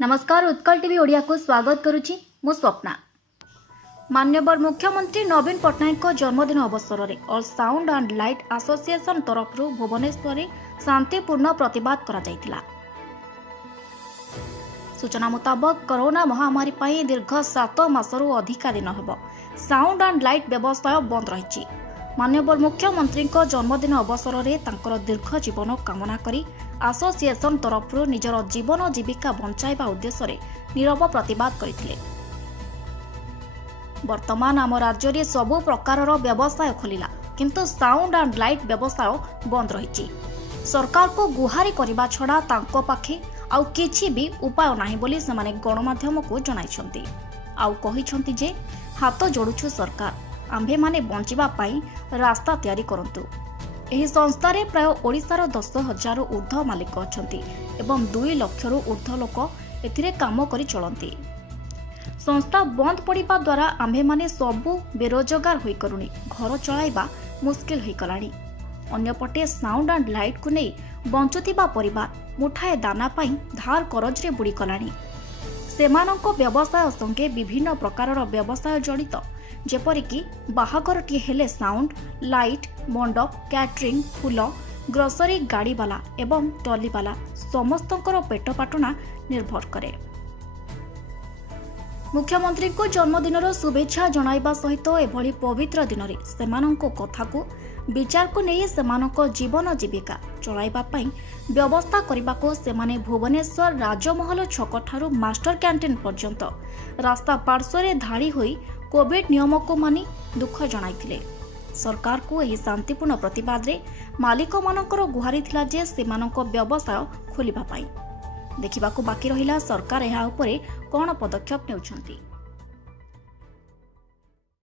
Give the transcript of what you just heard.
नमस्कार उत्कल टीवी ओडिया को स्वागत करुछि मु स्वप्ना। मान्यवर मुख्यमंत्री नवीन पट्टनायक जन्मदिन अवसर में all sound and light association तरफर भुवनेश्वर में शांतिपूर्ण प्रतिवाद करा जायतिला। सूचना मुताबक कोरोना महामारी पर दीर्घ 7 मासरू अधिका दिन हेब साउंड एंड लाइट व्यवसाय बंद रही। मान्यवर मुख्यमंत्री जन्मदिन अवसर में तांकर दीर्घ जीवन कामना करी एसोसिएशन तरफर निजर जीवन जीविका बंचाइबा उद्देश्य नीरव प्रतिवाद करथिले। वर्तमान आम राज्य में सबु प्रकारर व्यवसाय खोलिला किंतु साउंड एंड लाइट व्यवसाय बंद रही। सरकार को गुहारी करने छड़ा तांको पाखे आउ किछि भी उपाय नाही बोली सेमाने गणमाध्यम को जणाइछंती। आउ कहिछंती जे हाथ जोड़ुछु सरकार आम्भे माने बंचिबा पाई रास्ता तैयारी करंतु। एही संस्था रे प्राय ओडिशार 10,000 ऊर्ध्व मालिक अछंती एवं 2 लक्षरू ऊर्ध्व लोक एथिरे काम करी चलंती। संस्था बंद पड़िबा द्वारा आम्भे माने सबु बेरोजगार होई करूनी घर चलाइबा मुश्किल होई कलानी। अन्यपटे साउंड एंड लाइट को नहीं बंचुथिबा परिवार मुठाए दाना पाई धार करजरे बुड़ी कलानी। सेमानंको व्यवसाय संगे विभिन्न प्रकारर व्यवसाय जड़ित जेपरिकी बाहाघरटी हेले साउंड लाइट मंडप कैटरिंग फूल ग्रोसरी गाड़ीवाला एवं टलीवाला समस्तंकर पेटपाटना निर्भर करे। मुख्यमंत्री को जन्मदिन शुभेच्छा जणाइबा सहित एभली पवित्र दिन में सेमानंको कथा को विचार को नहीं सेमानंको जीवन जीविका चलाइबा पई व्यवस्था करबाको सेमाने भुवनेश्वर राजमहल छक ठारू मास्टर कैंटीन पर्यंत रास्ता पार्श्व धाड़ी होई कोविड नियम को मानी दुख जणाइथिले। सरकार को यह शांतिपूर्ण प्रतिवाद रे मालिक मानकर गुहारी थिला जे सेमानंको व्यवसाय खोलिबा पाई। देखिबाको बाकी रहिला सरकार एहा उपरे कोन पदक्षेप नेउछंती।